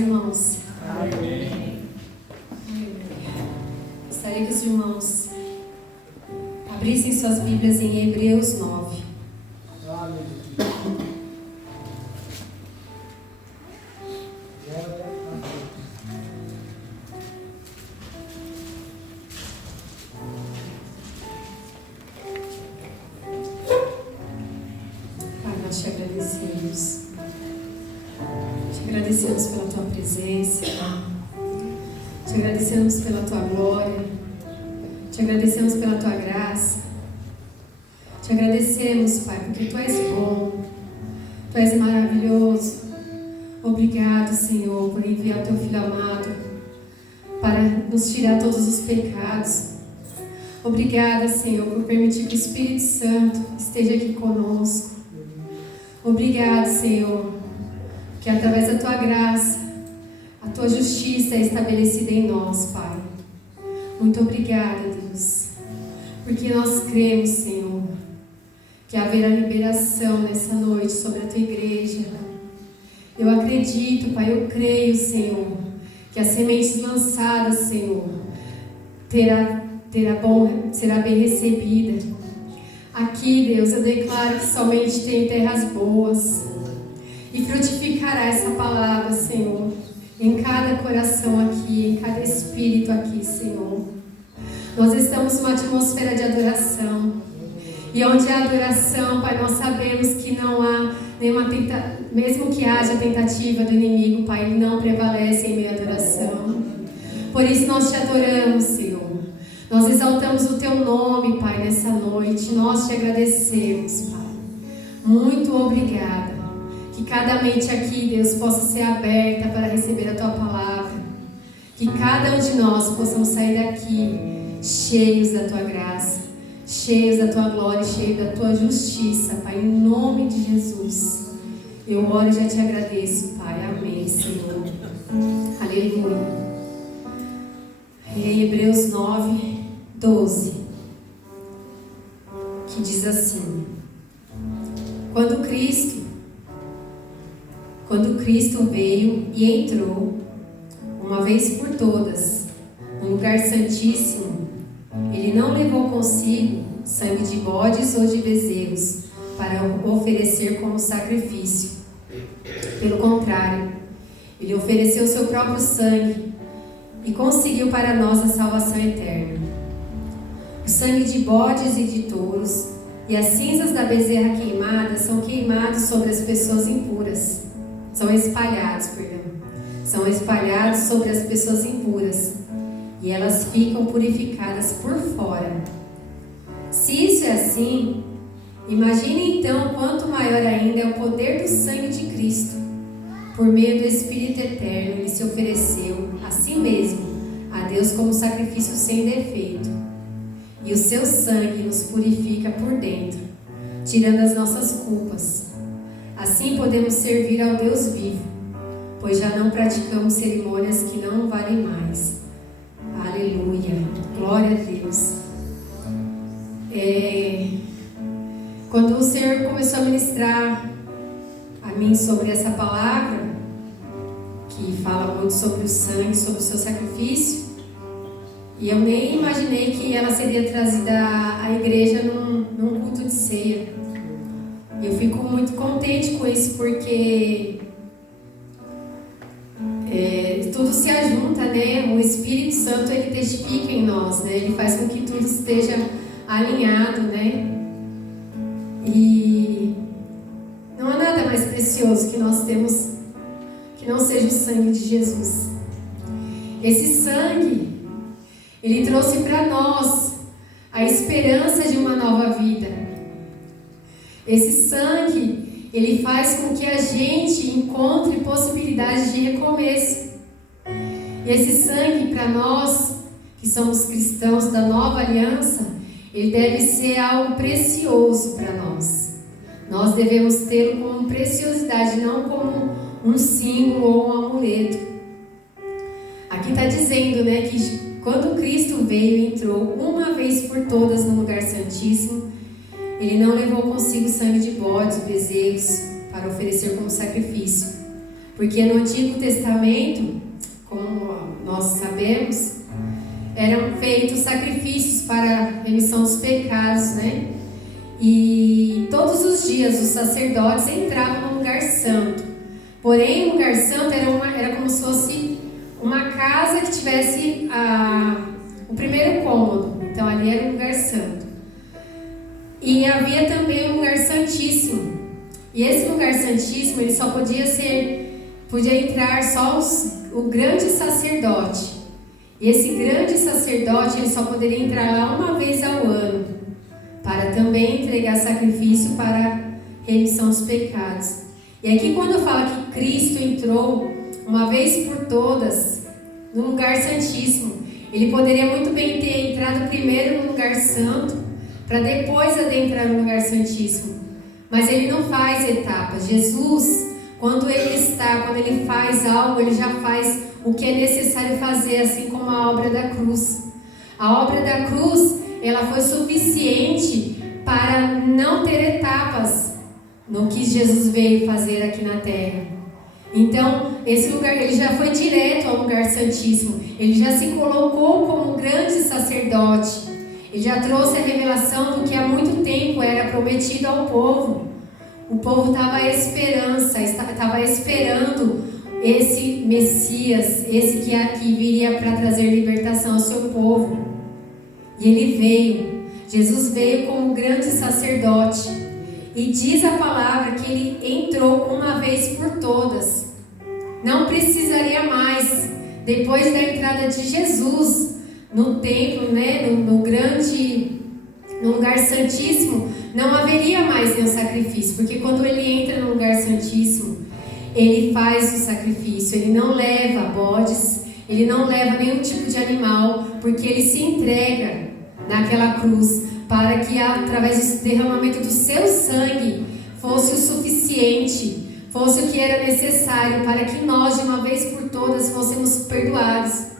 irmãos? Amém. Gostaria que os irmãos abrissem suas Bíblias em Hebreus 9. Pai, nós te agradecemos. Te agradecemos pela tua presença. Te agradecemos pela tua glória. Te agradecemos pela tua graça. Te agradecemos, Pai, porque tu és bom. Tu és maravilhoso. Obrigado, Senhor, por enviar teu Filho amado para nos tirar todos os pecados. Obrigada, Senhor, por permitir que o Espírito Santo esteja aqui conosco. Obrigado, Senhor, que através da tua graça, a tua justiça é estabelecida em nós, Pai. Muito obrigada, Deus, porque nós cremos, Senhor, que haverá liberação nessa noite sobre a tua igreja. Eu acredito, Pai, eu creio, Senhor, que as sementes lançadas, Senhor, será bem recebida. Aqui, Deus, eu declaro que somente tem terras boas e frutificará essa palavra, Senhor, em cada coração aqui, em cada espírito aqui, Senhor. Nós estamos numa atmosfera de adoração. E onde há adoração, Pai, nós sabemos que não há nenhuma tentativa, mesmo que haja tentativa do inimigo, Pai, ele não prevalece em meio à adoração. Por isso nós te adoramos, Senhor. Nós exaltamos o teu nome, Pai, nessa noite. Nós te agradecemos, Pai. Muito obrigada. Que cada mente aqui, Deus, possa ser aberta para receber a tua palavra. Que cada um de nós possamos sair daqui cheios da tua graça, cheios da tua glória, cheios da tua justiça, Pai, em nome de Jesus. Eu oro e já te agradeço, Pai. Amém, Senhor. Aleluia. Em Hebreus 9, 12, que diz assim: Quando Cristo veio e entrou, uma vez por todas, no lugar santíssimo, ele não levou consigo sangue de bodes ou de bezerros para oferecer como sacrifício. Pelo contrário, ele ofereceu seu próprio sangue e conseguiu para nós a salvação eterna. O sangue de bodes e de touros e as cinzas da bezerra queimada são queimados sobre as pessoas impuras. São espalhados sobre as pessoas impuras, e elas ficam purificadas por fora. Se isso é assim, imagine então quanto maior ainda é o poder do sangue de Cristo. Por meio do Espírito Eterno, ele se ofereceu a si mesmo a Deus como sacrifício sem defeito. E o seu sangue nos purifica por dentro, tirando as nossas culpas. Assim podemos servir ao Deus vivo, pois já não praticamos cerimônias que não valem mais. Aleluia, glória a Deus. Quando o Senhor começou a ministrar a mim sobre essa palavra, que fala muito sobre o sangue, sobre o seu sacrifício, e eu nem imaginei que ela seria trazida à igreja num culto de ceia. Eu fico muito contente com isso, porque tudo se ajunta, né? O Espírito Santo, ele testifica em nós, né? Ele faz com que tudo esteja alinhado, né? E não há nada mais precioso que nós temos que não seja o sangue de Jesus. Esse sangue, ele trouxe para nós a esperança de uma nova vida. Esse sangue, ele faz com que a gente encontre possibilidades de recomeço. E esse sangue, para nós, que somos cristãos da nova aliança, ele deve ser algo precioso para nós. Nós devemos tê-lo como preciosidade, não como um símbolo ou um amuleto. Aqui está dizendo, né, que quando Cristo veio e entrou uma vez por todas no lugar santíssimo, ele não levou consigo sangue de bodes, bezerros, para oferecer como sacrifício. Porque no Antigo Testamento, como nós sabemos, eram feitos sacrifícios para a remissão dos pecados, né? E todos os dias os sacerdotes entravam no lugar santo. Porém, o lugar santo era como se fosse uma casa que tivesse o primeiro cômodo. Então, ali era o lugar santo. E havia também o lugar santíssimo. E esse lugar santíssimo, ele só podia entrar só o grande sacerdote. E esse grande sacerdote, ele só poderia entrar lá uma vez ao ano, para também entregar sacrifício para a remissão dos pecados. E aqui quando fala que Cristo entrou uma vez por todas no lugar santíssimo, ele poderia muito bem ter entrado primeiro no lugar santo, para depois adentrar no lugar santíssimo. Mas ele não faz etapas. Jesus, quando ele faz algo, ele já faz o que é necessário fazer, assim como a obra da cruz. A obra da cruz, ela foi suficiente para não ter etapas no que Jesus veio fazer aqui na terra. Então, esse lugar, ele já foi direto ao lugar santíssimo. Ele já se colocou como um grande sacerdote. Ele já trouxe a revelação do que há muito tempo era prometido ao povo. O povo estava esperando esse Messias, esse que viria para trazer libertação ao seu povo. E ele veio. Jesus veio como grande sacerdote. E diz a palavra que ele entrou uma vez por todas. Não precisaria mais. Depois da entrada de Jesus no templo, né, no lugar santíssimo, não haveria mais nenhum sacrifício. Porque quando ele entra no lugar santíssimo, ele faz o sacrifício. Ele não leva bodes, ele não leva nenhum tipo de animal, porque ele se entrega naquela cruz, para que através do derramamento do seu sangue fosse o suficiente, fosse o que era necessário para que nós, de uma vez por todas, fôssemos perdoados.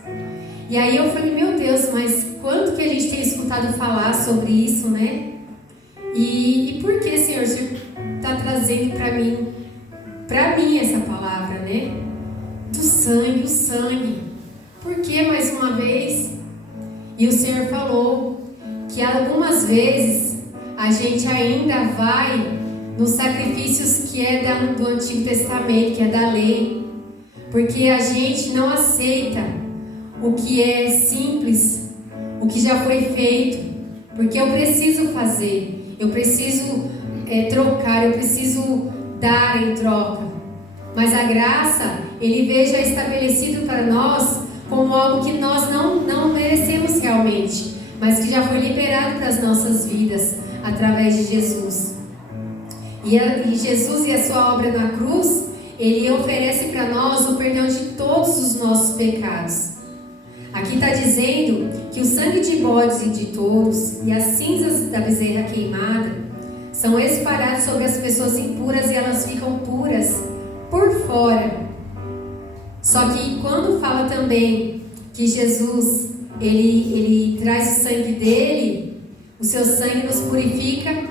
E aí eu falei, meu Deus, mas quanto que a gente tem escutado falar sobre isso, né? E por que, Senhor, o Senhor está trazendo para mim essa palavra, né? Do sangue, o sangue. Por que mais uma vez? E o Senhor falou que algumas vezes a gente ainda vai nos sacrifícios que é do Antigo Testamento, que é da lei, porque a gente não aceita o que é simples, o que já foi feito, porque eu preciso fazer, eu preciso trocar, eu preciso dar em troca. Mas a graça, ele veio já estabelecido para nós como algo que nós não merecemos realmente, mas que já foi liberado para as nossas vidas através de Jesus. E Jesus e a sua obra na cruz, ele oferece para nós o perdão de todos os nossos pecados. Aqui está dizendo que o sangue de bodes e de touros e as cinzas da bezerra queimada são espalhados sobre as pessoas impuras e elas ficam puras por fora. Só que quando fala também que Jesus ele traz o sangue dele, o seu sangue nos purifica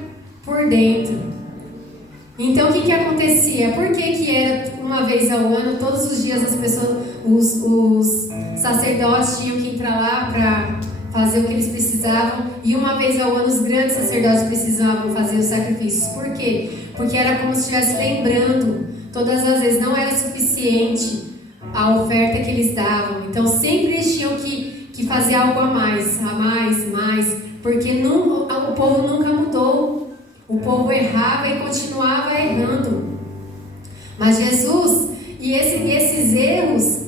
por dentro. Então o que acontecia? Por que era uma vez ao ano, todos os dias as pessoas, os sacerdotes tinham que entrar lá para fazer o que eles precisavam, e uma vez ao ano os grandes sacerdotes precisavam fazer os sacrifícios? Por quê? Porque era como se estivesse lembrando, todas as vezes não era suficiente a oferta que eles davam, então sempre eles tinham que fazer algo a mais, porque o povo nunca mudou. O povo errava e continuava errando. Mas Jesus, esses erros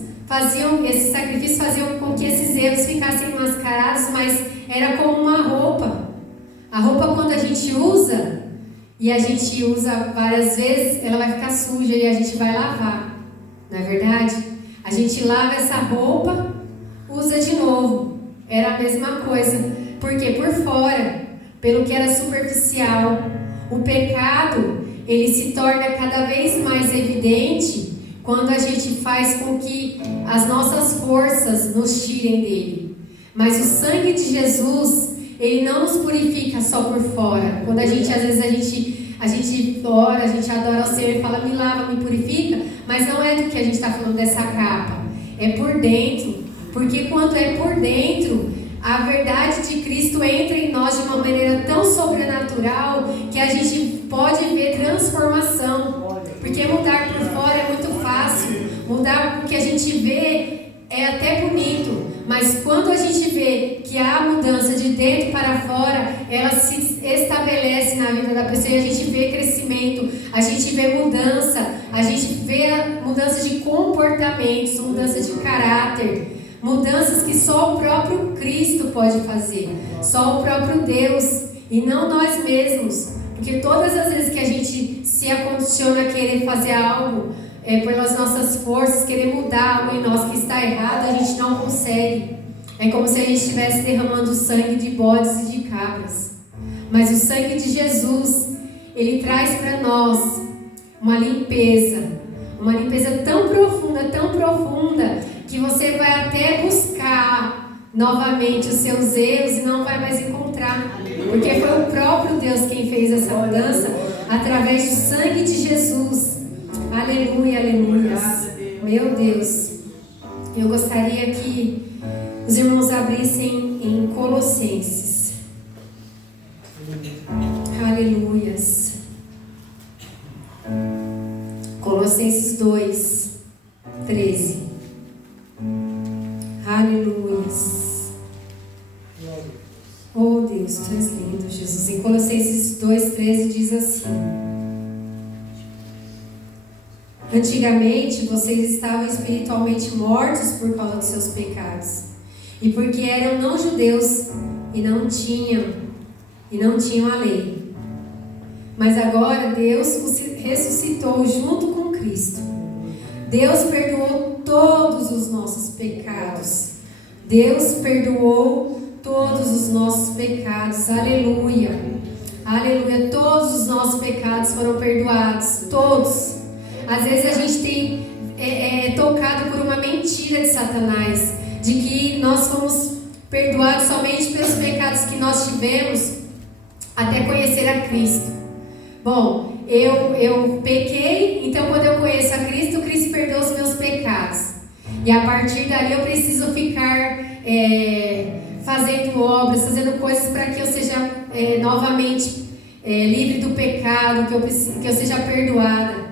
esses sacrifícios faziam com que esses erros ficassem mascarados, mas era como uma roupa. A roupa, quando a gente usa, e a gente usa várias vezes, ela vai ficar suja e a gente vai lavar. Não é verdade? A gente lava essa roupa, usa de novo. Era a mesma coisa. Porque por fora, pelo que era superficial, o pecado, ele se torna cada vez mais evidente quando a gente faz com que as nossas forças nos tirem dele. Mas o sangue de Jesus, ele não nos purifica só por fora. Quando às vezes a gente ora, a gente adora ao Senhor e fala, me lava, me purifica, mas não é do que a gente está falando dessa capa, é por dentro, porque quando é por dentro, a verdade de Cristo entra em nós de uma maneira tão sobrenatural que a gente pode ver transformação, porque mudar por fora é muito fácil, mudar o que a gente vê é até bonito, mas quando a gente vê que há mudança de dentro para fora, ela se estabelece na vida da pessoa e a gente vê crescimento, a gente vê mudança, a gente vê mudança de comportamentos, mudança de caráter, mudanças que só o próprio Cristo pode fazer, só o próprio Deus e não nós mesmos, porque todas as vezes que a gente se acondiciona a querer fazer algo pelas nossas forças, querer mudar algo em nós que está errado, a gente não consegue. É como se a gente estivesse derramando sangue de bodes e de cabras. Mas o sangue de Jesus, ele traz para nós uma limpeza tão profunda, que você vai até buscar novamente os seus erros e não vai mais encontrar. Porque foi o próprio Deus quem fez essa mudança através do sangue de Jesus. Aleluia, aleluia. Meu Deus. Eu gostaria que os irmãos abrissem em Colossenses. Aleluias. Colossenses 2, 13. Aleluias. Oh Deus, tu és lindo, Jesus. Em Colossenses 2, 13 diz assim: antigamente vocês estavam espiritualmente mortos por causa dos seus pecados, e porque eram não judeus e não tinham a lei. Mas agora Deus os ressuscitou junto com Cristo. Deus perdoou todos os nossos pecados. Deus perdoou todos os nossos pecados. Aleluia. Aleluia. Todos os nossos pecados foram perdoados. Todos. Às vezes a gente tem tocado por uma mentira de Satanás, de que nós fomos perdoados somente pelos pecados que nós tivemos até conhecer a Cristo. Bom, eu pequei, então quando eu conheço a Cristo, Cristo perdoa os meus pecados. E a partir dali eu preciso ficar fazendo obras, fazendo coisas para que eu seja novamente livre do pecado, que eu seja perdoada.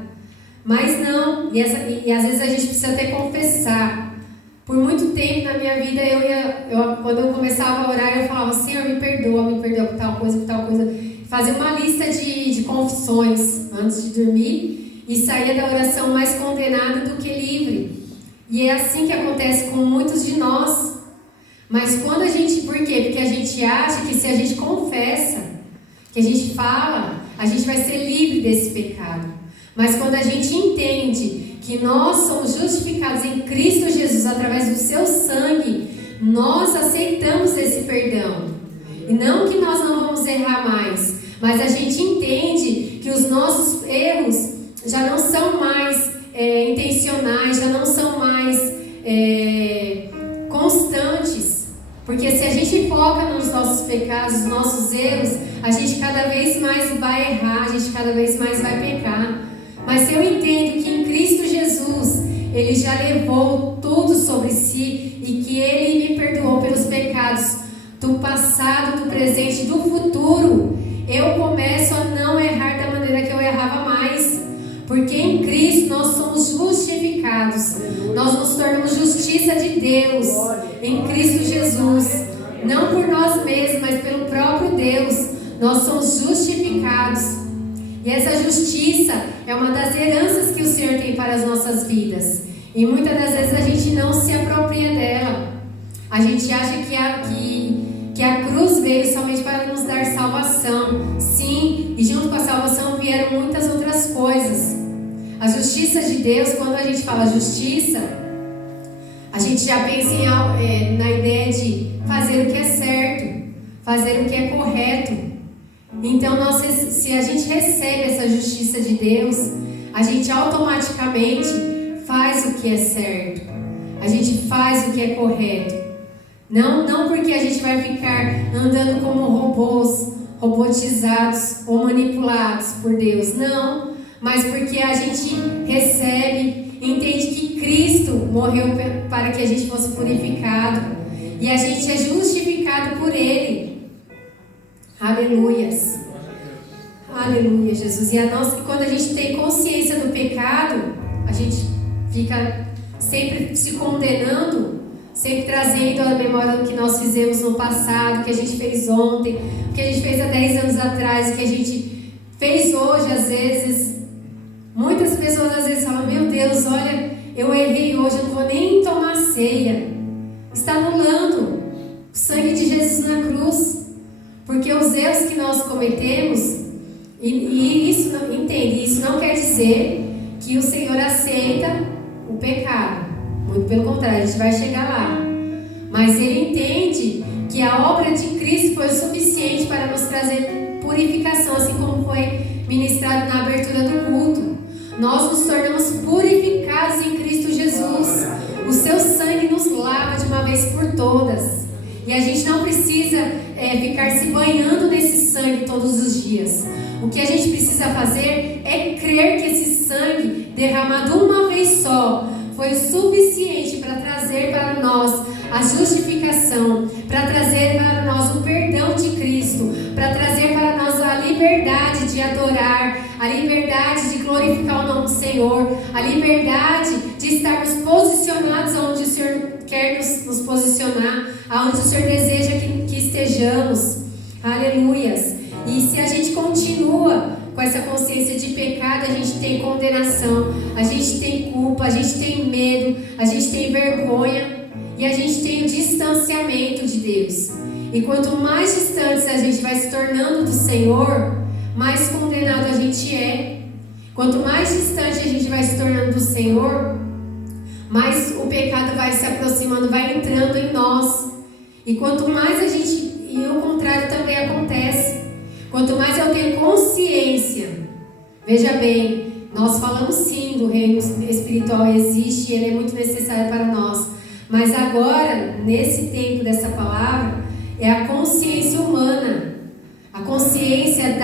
Mas não, e às vezes a gente precisa até confessar. Por muito tempo na minha vida, quando eu começava a orar, eu falava, Senhor, me perdoa por tal coisa. Fazia uma lista de confissões antes de dormir e saía da oração mais condenada do que livre. E é assim que acontece com muitos de nós. Mas quando a gente, por quê? Porque a gente acha que se a gente confessa, que a gente fala, a gente vai ser livre desse pecado. Mas quando a gente entende que nós somos justificados em Cristo Jesus através do seu sangue, nós aceitamos esse perdão. E não que nós não vamos errar mais, mas a gente entende que os nossos erros já não são mais intencionais, já não são mais constantes. Porque se a gente foca nos nossos pecados, nos nossos erros, a gente cada vez mais vai errar, a gente cada vez mais vai pecar. Mas se eu entendo que em Cristo Jesus, Ele já levou tudo sobre si e que Ele me perdoou pelos pecados do passado, do presente e do futuro, eu começo a não errar da maneira que eu errava mais. Porque em Cristo nós somos justificados. Nós nos tornamos justiça de Deus em Cristo Jesus. Não por nós mesmos, mas pelo próprio Deus. Nós somos justificados. E essa justiça é uma das heranças que o Senhor tem para as nossas vidas. E muitas das vezes a gente não se apropria dela. A gente acha que a cruz veio somente para nos dar salvação. Sim, e junto com a salvação vieram muitas outras coisas. A justiça de Deus, quando a gente fala justiça, a gente já pensa na ideia de fazer o que é certo, fazer o que é correto. Então, se a gente recebe essa justiça de Deus, a gente automaticamente faz o que é certo, a gente faz o que é correto. Não porque a gente vai ficar andando como robôs, robotizados ou manipulados por Deus. Não, mas porque a gente recebe, entende que Cristo morreu para que a gente fosse purificado e a gente é justificado por Ele. Aleluias. Aleluia, Jesus. E quando a gente tem consciência do pecado, a gente fica sempre se condenando, sempre trazendo à memória o que nós fizemos no passado, o que a gente fez ontem, o que a gente fez há 10 anos atrás, o que a gente fez hoje, às vezes. Muitas pessoas às vezes falam: meu Deus, olha, eu errei hoje, eu não vou nem tomar ceia. Está anulando o sangue de Jesus na cruz. Porque os erros que nós cometemos, e isso, entende, isso não quer dizer que o Senhor aceita o pecado. Muito pelo contrário, a gente vai chegar lá. Mas Ele entende que a obra de Cristo foi o suficiente para nos trazer purificação, assim como foi ministrado na abertura do culto. Nós nos tornamos purificados em Cristo Jesus. O seu sangue nos lava de uma vez por todas. E a gente não precisa ficar se banhando nesse sangue todos os dias. O que a gente precisa fazer é crer que esse sangue derramado uma vez só foi o suficiente para trazer para nós a justificação, para trazer para nós o perdão de Cristo, para trazer para nós a liberdade de adorar, a liberdade de glorificar o nome do Senhor, a liberdade de estarmos posicionados onde o Senhor quer nos posicionar, aonde o Senhor deseja que estejamos. Aleluias. E se a gente continua com essa consciência de pecado, a gente tem condenação, a gente tem culpa, a gente tem medo, a gente tem vergonha e a gente tem o distanciamento de Deus. E quanto mais distantes a gente vai se tornando do Senhor, mais condenado a gente é. Quanto mais distante a gente vai se tornando do Senhor, mais o pecado vai se aproximando, vai entrando em nós. E quanto mais a gente... E o contrário também acontece. Quanto mais eu tenho consciência... Veja bem, nós falamos sim do reino espiritual, existe, ele é muito necessário para nós. Mas agora, nesse tempo dessa palavra, é a consciência humana. A consciência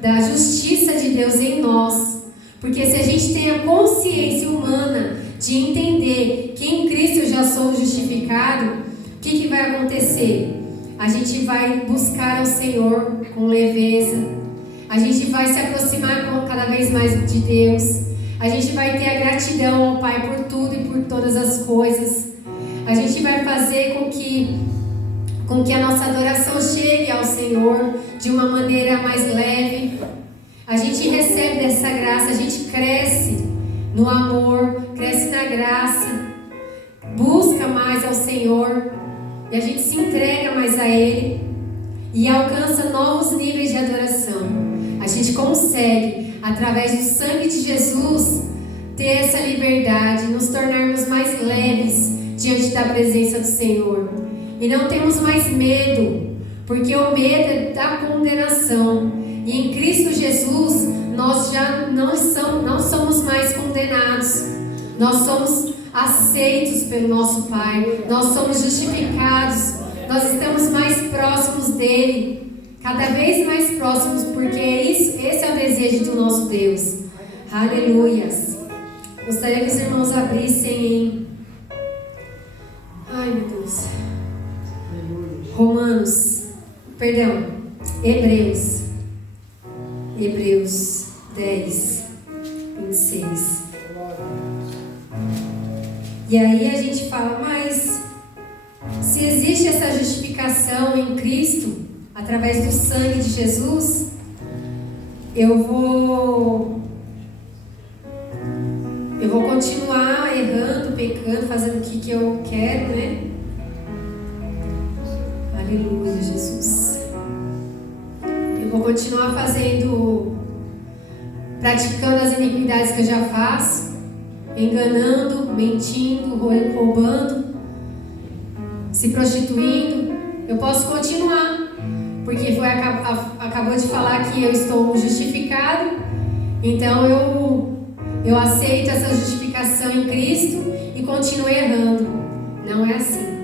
da justiça de Deus em nós. Porque se a gente tem a consciência humana de entender que em Cristo eu já sou justificado, o que vai acontecer? A gente vai buscar ao Senhor com leveza, a gente vai se aproximar cada vez mais de Deus, a gente vai ter a gratidão ao Pai por tudo e por todas as coisas, a gente vai fazer com que a nossa adoração chegue ao Senhor de uma maneira mais leve. A gente recebe dessa graça, a gente cresce no amor, cresce na graça, busca mais ao Senhor e a gente se entrega mais a Ele e alcança novos níveis de adoração. A gente consegue, através do sangue de Jesus, ter essa liberdade, nos tornarmos mais leves diante da presença do Senhor. E não temos mais medo, porque o medo é da condenação. E em Cristo Jesus, nós já não somos mais condenados. Nós somos aceitos pelo nosso Pai. Nós somos justificados. Nós estamos mais próximos dEle. Cada vez mais próximos, porque esse é o desejo do nosso Deus. Aleluias. Gostaria que os irmãos abrissem em... Ai, meu Deus. Hebreus 10, 26. E aí a gente fala, mas se existe essa justificação em Cristo, através do sangue de Jesus, eu vou continuar errando, pecando, fazendo o que eu quero, né? Aleluia, Jesus. Eu vou continuar praticando as iniquidades que eu já faço, enganando, mentindo, roubando, se prostituindo. Eu posso continuar, porque acabou de falar que eu estou justificado, então eu aceito essa justificação em Cristo e continuo errando. Não é assim.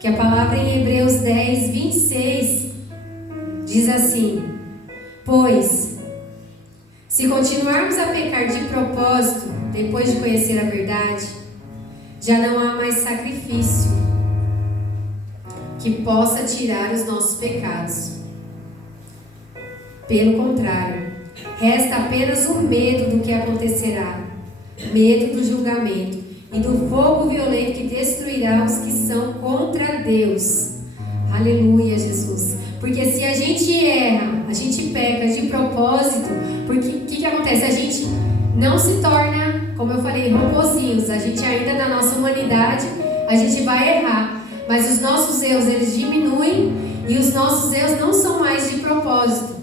Que a palavra em Hebreus 10, 26 diz assim: Pois, se continuarmos a pecar de propósito, depois de conhecer a verdade, já não há mais sacrifício que possa tirar os nossos pecados. Pelo contrário, resta apenas o medo do que acontecerá, medo do julgamento e do fogo violento que destruirá os que são contra Deus. Aleluia, Jesus. Porque se a gente erra, a gente peca de propósito, porque o que acontece? A gente não se torna, como eu falei, robozinhos. A gente ainda, na nossa humanidade, a gente vai errar. Mas os nossos erros, eles diminuem e os nossos erros não são mais de propósito.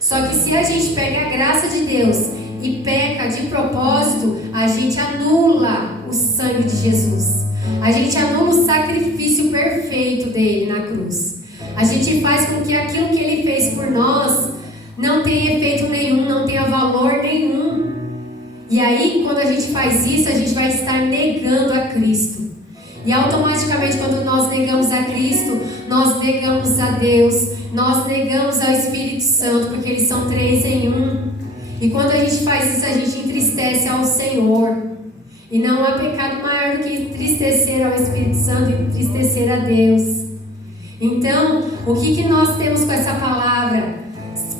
Só que se a gente pega a graça de Deus e peca de propósito, a gente anula o sangue de Jesus. A gente anula o sacrifício perfeito dele na cruz. A gente faz com que aquilo que ele fez por nós não tenha efeito nenhum, não tenha valor nenhum. E aí, quando a gente faz isso, a gente vai estar negando a Cristo. E automaticamente, quando nós negamos a Cristo, nós negamos a Deus, nós negamos ao Espírito Santo, porque eles são 3 em 1. E quando a gente faz isso, a gente entristece ao Senhor. E não há pecado maior do que entristecer ao Espírito Santo e entristecer a Deus. Então, o que nós temos com essa palavra?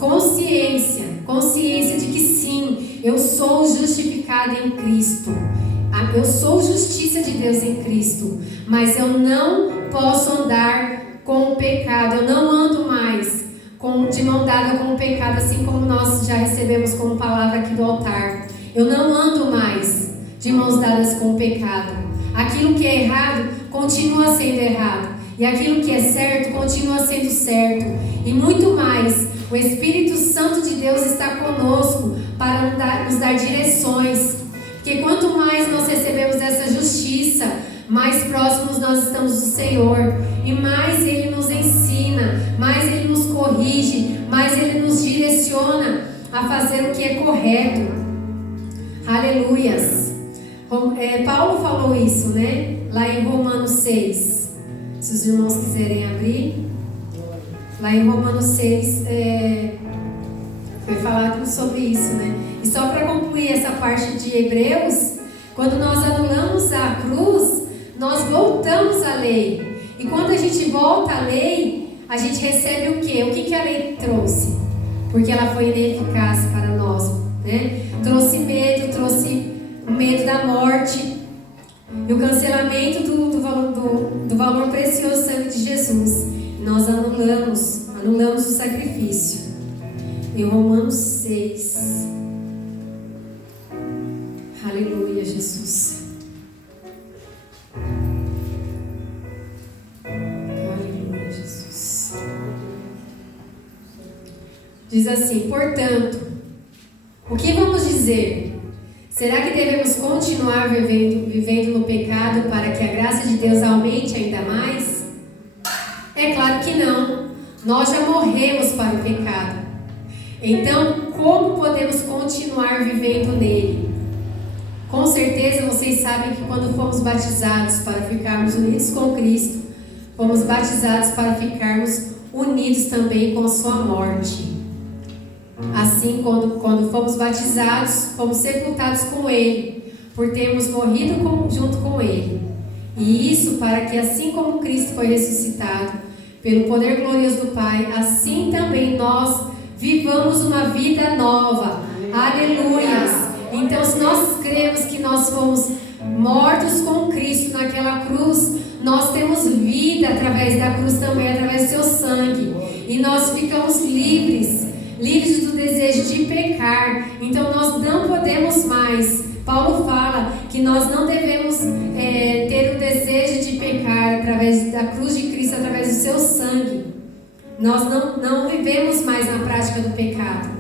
Consciência de que sim, eu sou justificada em Cristo. Eu sou justiça de Deus em Cristo. Mas eu não posso andar com o pecado. Eu não ando mais de mão dada com o pecado, assim como nós já recebemos como palavra aqui do altar. Eu não ando mais de mãos dadas com o pecado. Aquilo que é errado continua sendo errado. E aquilo que é certo continua sendo certo. E muito mais, o Espírito Santo de Deus está conosco para nos dar direções. Porque quanto mais nós recebemos essa justiça, mais próximos nós estamos do Senhor. E mais Ele nos ensina, mais Ele nos corrige, mais Ele nos direciona a fazer o que é correto. Aleluias. Paulo falou isso, né? Lá em Romanos 6. Se os irmãos quiserem abrir. Lá em Romanos 6, foi falado sobre isso, né? E só para concluir essa parte de Hebreus, quando nós anulamos a cruz, nós voltamos à lei. E quando a gente volta à lei, a gente recebe o quê? O que a lei trouxe? Porque ela foi ineficaz para nós, né? Trouxe o medo da morte e o cancelamento do valor precioso sangue de Jesus. E nós anulamos o sacrifício. Em Romanos 6. Aleluia, Jesus. Aleluia, Jesus. Diz assim: portanto, o que vamos dizer? Será que devemos continuar vivendo no pecado para que a graça de Deus aumente ainda mais? É claro que não. Nós já morremos para o pecado. Então, como podemos continuar vivendo nele? Com certeza vocês sabem que quando fomos batizados para ficarmos unidos com Cristo, fomos batizados para ficarmos unidos também com a sua morte. Assim, quando fomos batizados, fomos sepultados com Ele, por termos morrido junto com Ele. E isso para que, assim como Cristo foi ressuscitado, pelo poder glorioso do Pai, assim também nós vivamos uma vida nova. Aleluias! Então, se nós cremos que nós fomos mortos com Cristo naquela cruz, nós temos vida através da cruz também, através do seu sangue. E nós ficamos livres do desejo de pecar. Então, nós não podemos mais. Paulo fala que nós não devemos ter o desejo de pecar através da cruz de Cristo, através do seu sangue. Nós não vivemos mais na prática do pecado.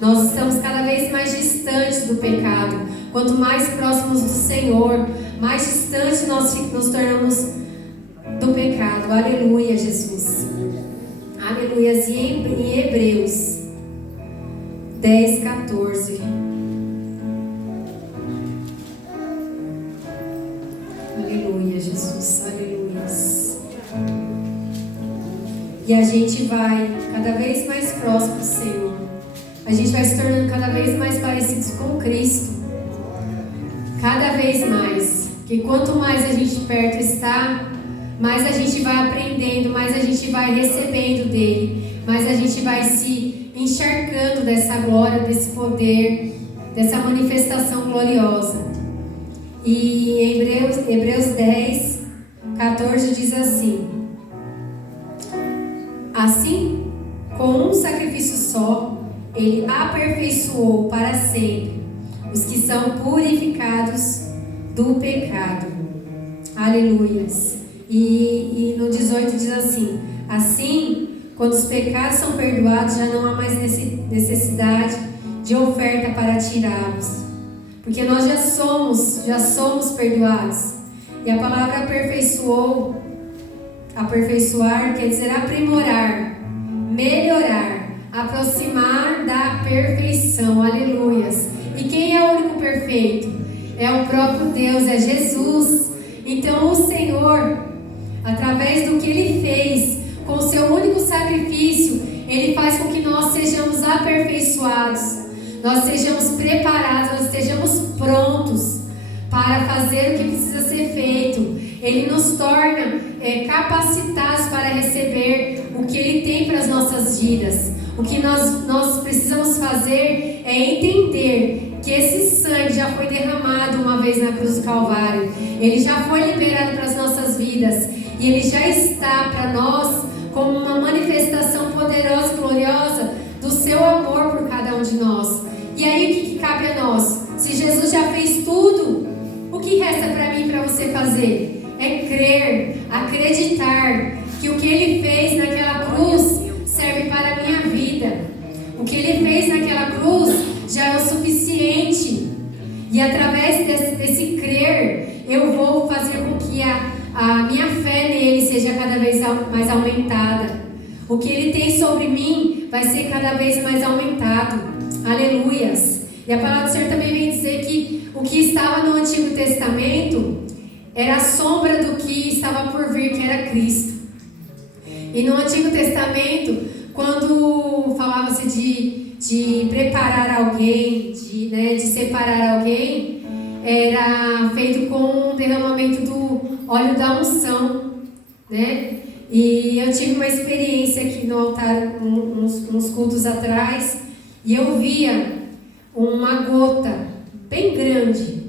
Nós estamos cada vez mais distantes do pecado. Quanto mais próximos do Senhor, mais distantes nós nos tornamos do pecado. Aleluia, Jesus. Aleluia. E em Hebreus 10, 14. Aleluia, Jesus. Aleluia. E a gente vai cada vez mais próximo do Senhor. a gente vai se tornando cada vez mais parecidos com Cristo. Cada vez mais. Porque quanto mais a gente perto está, mais a gente vai aprendendo, mais a gente vai recebendo dele, mais a gente vai se encharcando dessa glória, desse poder, dessa manifestação gloriosa. E em Hebreus 10, 14 diz assim: assim, com um sacrifício só, ele aperfeiçoou para sempre os que são purificados do pecado. Aleluias. E no 18 diz assim: assim, quando os pecados são perdoados, já não há mais necessidade de oferta para tirá-los, porque nós já somos perdoados. E a palavra aperfeiçoar quer dizer aprimorar, melhorar, aproximar da perfeição. Aleluias. E quem é o único perfeito? É o próprio Deus, é Jesus. Então o Senhor, através do que Ele fez, com o seu único sacrifício, Ele faz com que nós sejamos aperfeiçoados, nós sejamos preparados, nós estejamos prontos para fazer o que precisa ser feito. Ele nos torna capacitados para receber o que Ele tem para as nossas vidas. O que nós precisamos fazer é entender que esse sangue já foi derramado uma vez na cruz do Calvário. Ele já foi liberado para as nossas vidas. E Ele já está para nós como uma manifestação poderosa e gloriosa do seu amor por cada um de nós. E aí o que cabe a nós? Se Jesus já fez tudo, o que resta para mim e para você fazer? É crer, acreditar que o que Ele fez naquela cruz serve para a minha vida. O que Ele fez naquela cruz já é o suficiente. E através desse crer, eu vou fazer com que a minha fé nele seja cada vez mais aumentada. O que Ele tem sobre mim vai ser cada vez mais aumentado. Aleluias. E a palavra do Senhor também vem dizer que o que estava no Antigo Testamento era a sombra do que estava por vir, que era Cristo. E no Antigo Testamento, quando falava-se de preparar alguém, de separar alguém, era feito com o derramamento do óleo da unção, né? E eu tive uma experiência aqui no altar, uns cultos atrás, e eu via uma gota bem grande,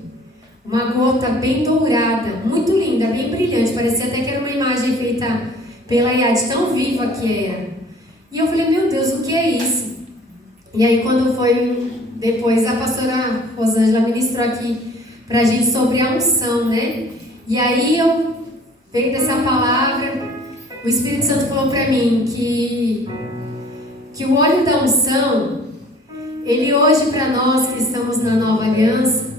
uma gota bem dourada, muito linda, bem brilhante, parecia até que era uma imagem feita pela Iade, tão viva que era. E eu falei, meu Deus, o que é isso? E aí quando foi depois, a pastora Rosângela ministrou aqui pra gente sobre a unção, né? E aí eu veio dessa palavra, o Espírito Santo falou pra mim que o óleo da unção, ele hoje para nós que estamos na nova aliança,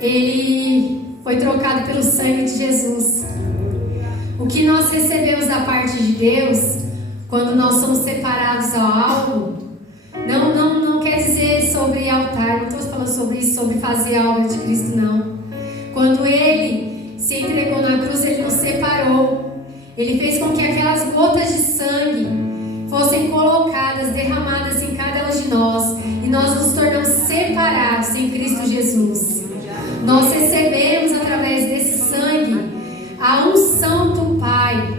ele foi trocado pelo sangue de Jesus. O que nós recebemos da parte de Deus, quando nós somos separados ao algo, não quer dizer sobre altar, não estou falando sobre isso, sobre fazer a obra de Cristo, não. Quando Ele se entregou na cruz, Ele nos separou. Ele fez com que aquelas gotas de sangue fossem colocadas, derramadas em cada um de nós, e nós nos tornamos separados em Cristo Jesus. Nós recebemos através desse sangue a unção do Pai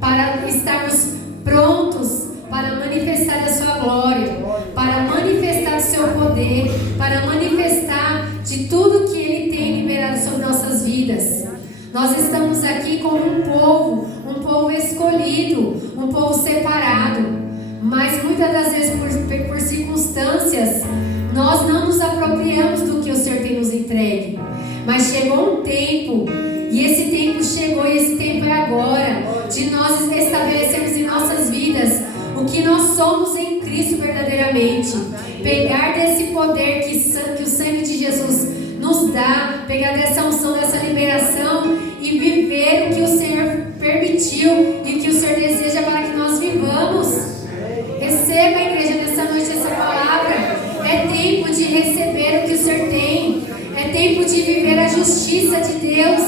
para estarmos prontos para manifestar a sua glória, para manifestar o seu poder, para manifestar de tudo que Ele tem liberado sobre nossas vidas. Nós estamos aqui como um povo escolhido, um povo separado, mas muitas das vezes por circunstâncias nós não nos apropriamos do que o Senhor tem nos entregue. Mas chegou um tempo, e esse tempo chegou, e esse tempo é agora, de nós estabelecermos em nossas vidas o que nós somos em Cristo verdadeiramente. Pegar desse poder que o sangue de Jesus nos dá, pegar dessa unção, dessa liberação e viver o que o Senhor permitiu e o que o Senhor deseja para que nós vivamos. Receba, igreja, nessa noite essa palavra. É tempo de receber o que o Senhor tem. É tempo de viver a justiça de Deus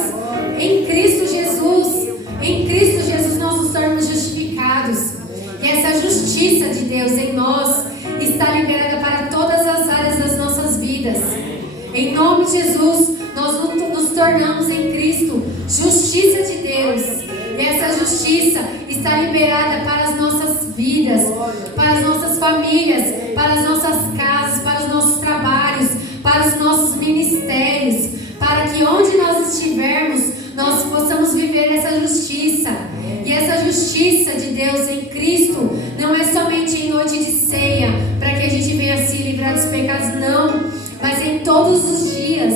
em Cristo Jesus. Em Cristo Jesus nós nos tornamos justificados. E essa justiça de Deus em nós está liberada Jesus, nós nos tornamos em Cristo justiça de Deus. E essa justiça está liberada para as nossas vidas, para as nossas famílias, para as nossas casas, para os nossos trabalhos, para os nossos ministérios, para que onde nós estivermos, nós possamos viver essa justiça. E essa justiça de Deus em Cristo não é somente em noite de ceia, para que a gente venha se livrar dos pecados, não, mas em todos os dias.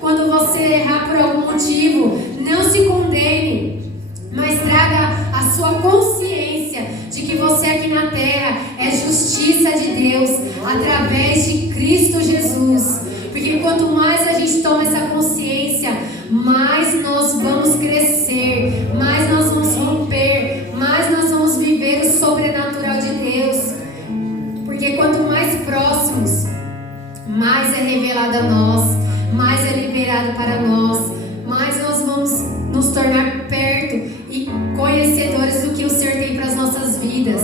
Quando você errar por algum motivo, não se condene, mas traga a sua consciência de que você aqui na terra é justiça de Deus através de Cristo Jesus. Porque quanto mais a gente toma essa consciência, mais nós vamos crescer, mais nós vamos romper, mais nós vamos viver o sobrenatural de Deus. Porque quanto mais próximos, mais é revelado a nós, mais é liberado para nós, mais nós vamos nos tornar perto e conhecedores do que o Senhor tem para as nossas vidas.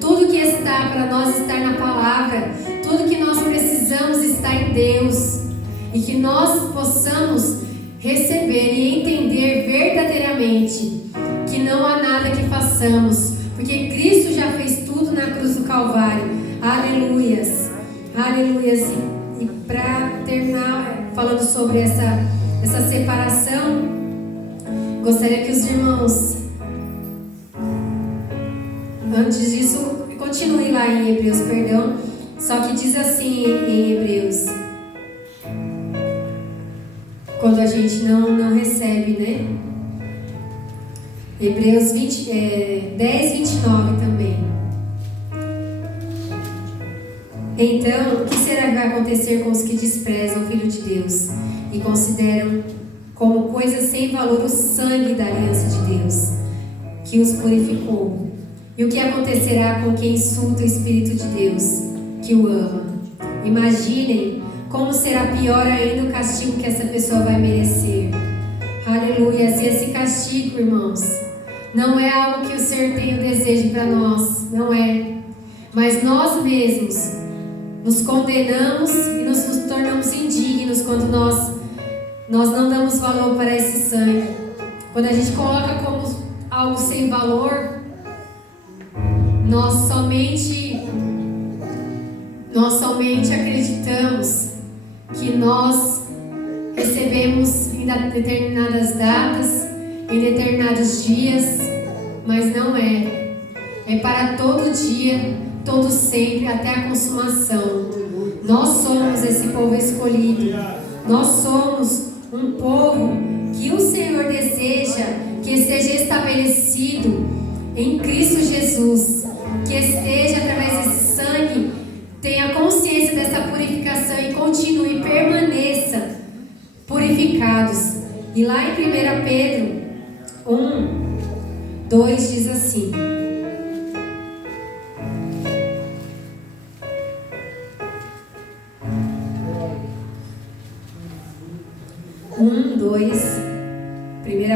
Tudo que está para nós estar na palavra, tudo que nós precisamos está em Deus. E que nós possamos receber e entender verdadeiramente que não há nada que façamos, porque Cristo já fez tudo na cruz do Calvário. Aleluias, aleluias. E para terminar falando sobre essa separação, gostaria que os irmãos, antes disso, continue lá em Hebreus, perdão, só que diz assim em Hebreus, quando a gente não recebe, né? Hebreus 10, 29 também. Então, o que será que vai acontecer com os que desprezam o Filho de Deus e consideram como coisa sem valor o sangue da aliança de Deus, que os purificou? E o que acontecerá com quem insulta o Espírito de Deus, que o ama? Imaginem como será pior ainda o castigo que essa pessoa vai merecer. Aleluia! E esse castigo, irmãos, não é algo que o Senhor tem o desejo para nós, não é. Mas nós mesmos nos condenamos e nos tornamos indignos quando nós não damos valor para esse sangue. Quando a gente coloca como algo sem valor, nós somente acreditamos que nós recebemos em determinadas datas, em determinados dias, mas não é. É para todo dia, todo sempre, até a consumação. Nós somos esse povo escolhido. Nós somos um povo que o Senhor deseja que esteja estabelecido em Cristo Jesus, que esteja através desse sangue, tenha consciência dessa purificação e continue, permaneça purificados. E lá em 1 Pedro 1, 2 diz assim: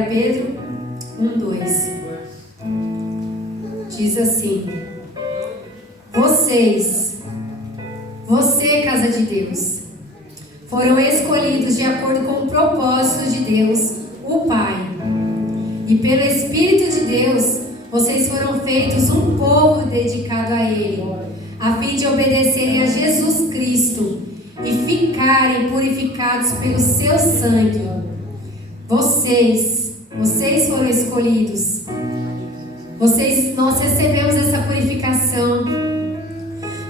Pedro 1, 2 diz assim: você, casa de Deus, foram escolhidos de acordo com o propósito de Deus, o Pai. E pelo Espírito de Deus, vocês foram feitos um povo dedicado a Ele, a fim de obedecerem a Jesus Cristo e ficarem purificados pelo seu sangue. Vocês foram escolhidos. Nós recebemos essa purificação.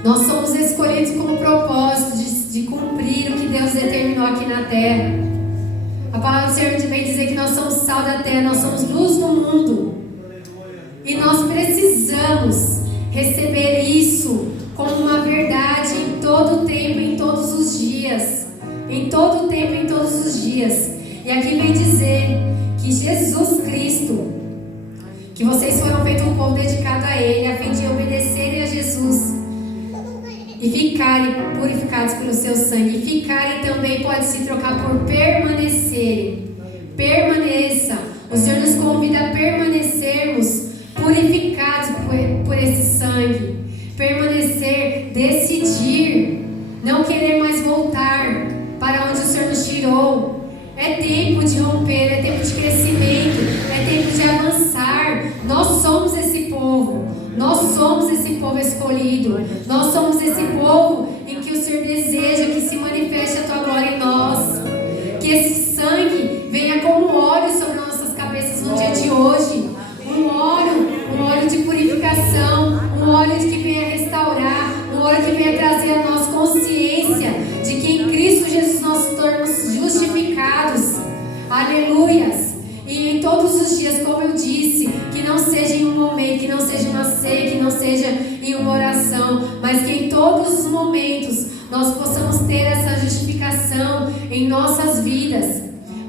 Nós somos escolhidos com o propósito de cumprir o que Deus determinou aqui na terra. A palavra do Senhor vem dizer que nós somos sal da terra, nós somos luz do mundo. E nós precisamos receber isso como uma verdade em todo o tempo, em todos os dias. Em todo o tempo, em todos os dias. E aqui vem dizer que Jesus Cristo, que vocês foram feitos um povo dedicado a Ele, a fim de obedecerem a Jesus e ficarem purificados pelo seu sangue. E ficarem também pode se trocar por permanecerem. Permaneça. O Senhor nos convida a permanecermos purificados por esse sangue. Permanecer, decidir, não querer mais voltar para onde o Senhor nos tirou, somos esse povo escolhido. Nós somos esse povo em que o Senhor deseja que se manifeste a tua glória em nós. Que esse sangue venha como óleo sobre nossas cabeças no dia de hoje. Um óleo de purificação, um óleo que venha restaurar, um óleo que venha trazer a nós consciência de que em Cristo Jesus nós tornamos justificados. Aleluias! E em todos os dias, como eu disse, que não seja em um momento, que não seja uma ceia, que não seja em uma oração, mas que em todos os momentos nós possamos ter essa justificação em nossas vidas,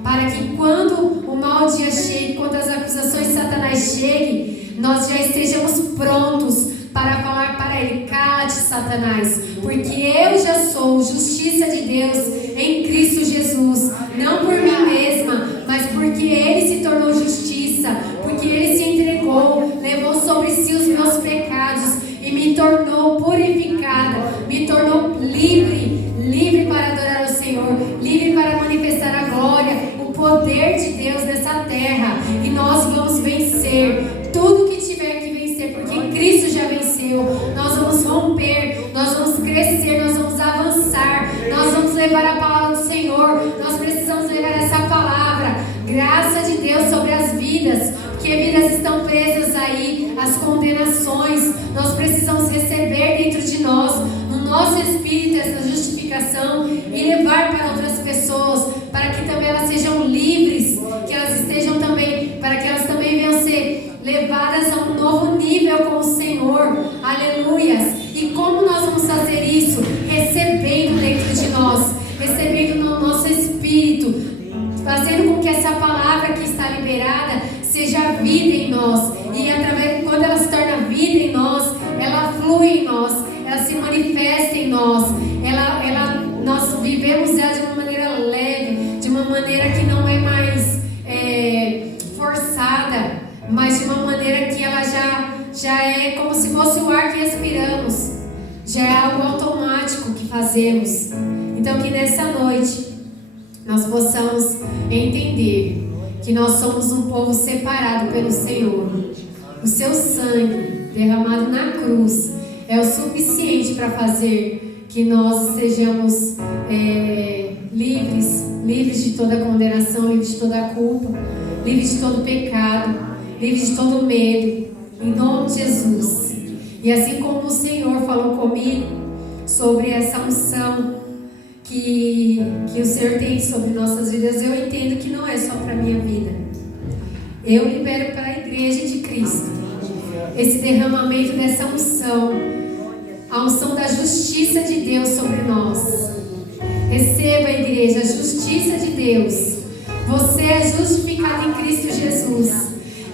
para que quando o mau dia chegue, quando as acusações de Satanás cheguem, nós já estejamos prontos para falar para ele: cala-te, Satanás, porque eu já sou justiça de Deus em Cristo Jesus, não por mim mesma, mas porque ele se tornou justiça, porque ele se entregou, levou sobre si os meus pecados e me tornou purificada, me tornou livre para adorar o Senhor, livre para manifestar a glória, o poder de Deus nessa terra. E nós vamos vencer tudo que tiver que vencer, porque Cristo já venceu. Nós vamos romper, nós vamos crescer, nós vamos avançar, nós vamos levar a palavra do Senhor. Nós precisamos levar essa palavra, graça de Deus sobre as vidas, porque vidas estão presas aí, as condenações. Nós precisamos receber dentro de nós, no nosso espírito, essa justificação e levar para outras pessoas, para que também elas sejam livres, que elas estejam também, para que elas também venham ser levadas a um novo nível com o Senhor. Aleluias! E como nós vamos fazer isso? Recebendo dentro de nós, recebendo no nosso espírito, fazendo com que essa palavra que está liberada seja vida em nós. E através, quando ela se torna vida em nós, ela flui em nós, ela se manifesta em nós, nós vivemos ela de uma maneira leve, de uma maneira que não é mais forçada, mas de uma maneira que ela já é como se fosse o ar que respiramos, já é algo automático que fazemos. Então que nessa noite nós possamos entender que nós somos um povo separado pelo Senhor. O seu sangue derramado na cruz é o suficiente para fazer que nós sejamos livres de toda condenação, livres de toda culpa, livres de todo pecado, livres de todo medo, em nome de Jesus. E assim como o Senhor falou comigo sobre essa unção que o Senhor tem sobre nossas vidas, eu entendo que não é só para a minha vida. Eu libero para a igreja de Cristo esse derramamento dessa unção, a unção da justiça de Deus sobre nós. Receba, igreja, a justiça de Deus. Você é justificado em Cristo Jesus,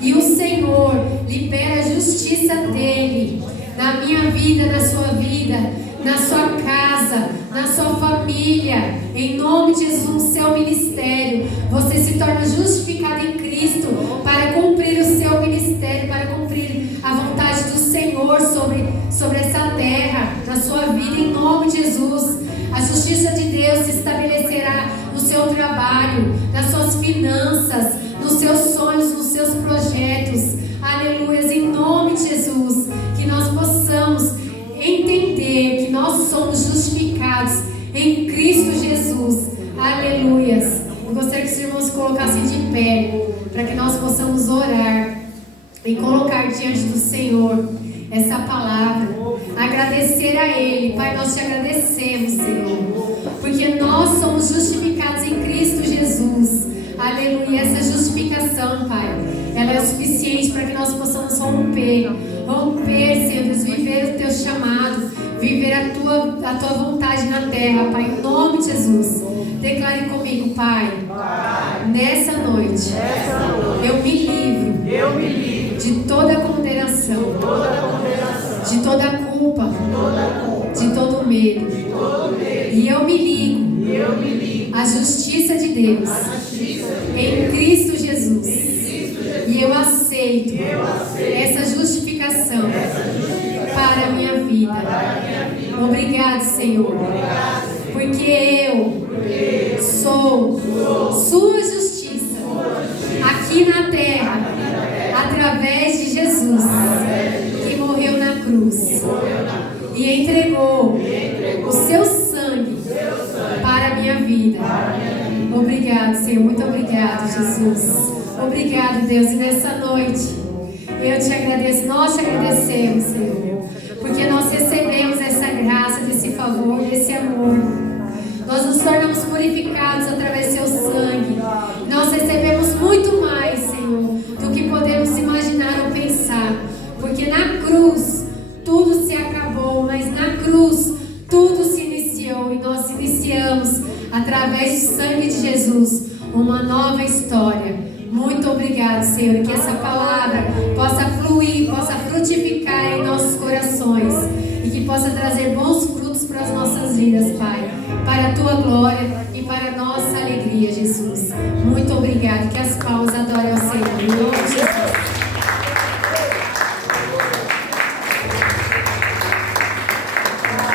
e o Senhor libera a justiça dele na minha vida, na sua vida, na sua casa, na sua família, em nome de Jesus, no seu ministério. Você se torna justificado em Cristo para cumprir o seu ministério, para cumprir a vontade do Senhor sobre essa terra, na sua vida, em nome de Jesus. A justiça de Deus se estabelecerá no seu trabalho, nas suas finanças, nos seus sonhos, nos seus projetos. Aleluia, em nome de Jesus, que nós possamos entender que nós somos justificados em Cristo Jesus. Aleluias. Eu gostaria que os irmãos colocassem de pé, para que nós possamos orar e colocar diante do Senhor essa palavra, agradecer a Ele. Pai, nós te agradecemos, Senhor, porque nós somos justificados em Cristo Jesus. Aleluia, essa justificação, Pai, ela é o suficiente para que nós possamos romper, Senhor Deus, viver o teu chamado, viver a tua vontade na terra, Pai, em nome de Jesus. Declare comigo, Pai, nessa noite, eu me livro de toda condenação, de toda culpa, de todo medo, e eu me ligo à justiça de Deus em Cristo Jesus, e eu aceito essa justificação para a minha vida. Obrigado, Senhor, porque eu sou sua justiça aqui na terra, através de Jesus, que morreu na cruz. obrigado, Senhor. Muito obrigado, Jesus. Obrigado, Deus. E nessa noite, eu te agradeço. Nós te agradecemos, Senhor. Porque nós recebemos essa graça, desse favor, desse amor. Nós nos tornamos purificados através do seu sangue. Nós recebemos muito mais, Senhor, do que podemos imaginar ou pensar. Porque na cruz, tudo se acabou, mas na cruz, tudo se iniciou. E nós iniciamos, através do sangue de Jesus, uma nova história. Muito obrigado, Senhor, que essa palavra possa fluir, possa frutificar em nossos corações e que possa trazer bons frutos para as nossas vidas, Pai, para a Tua glória e para a nossa alegria, Jesus. Muito obrigado.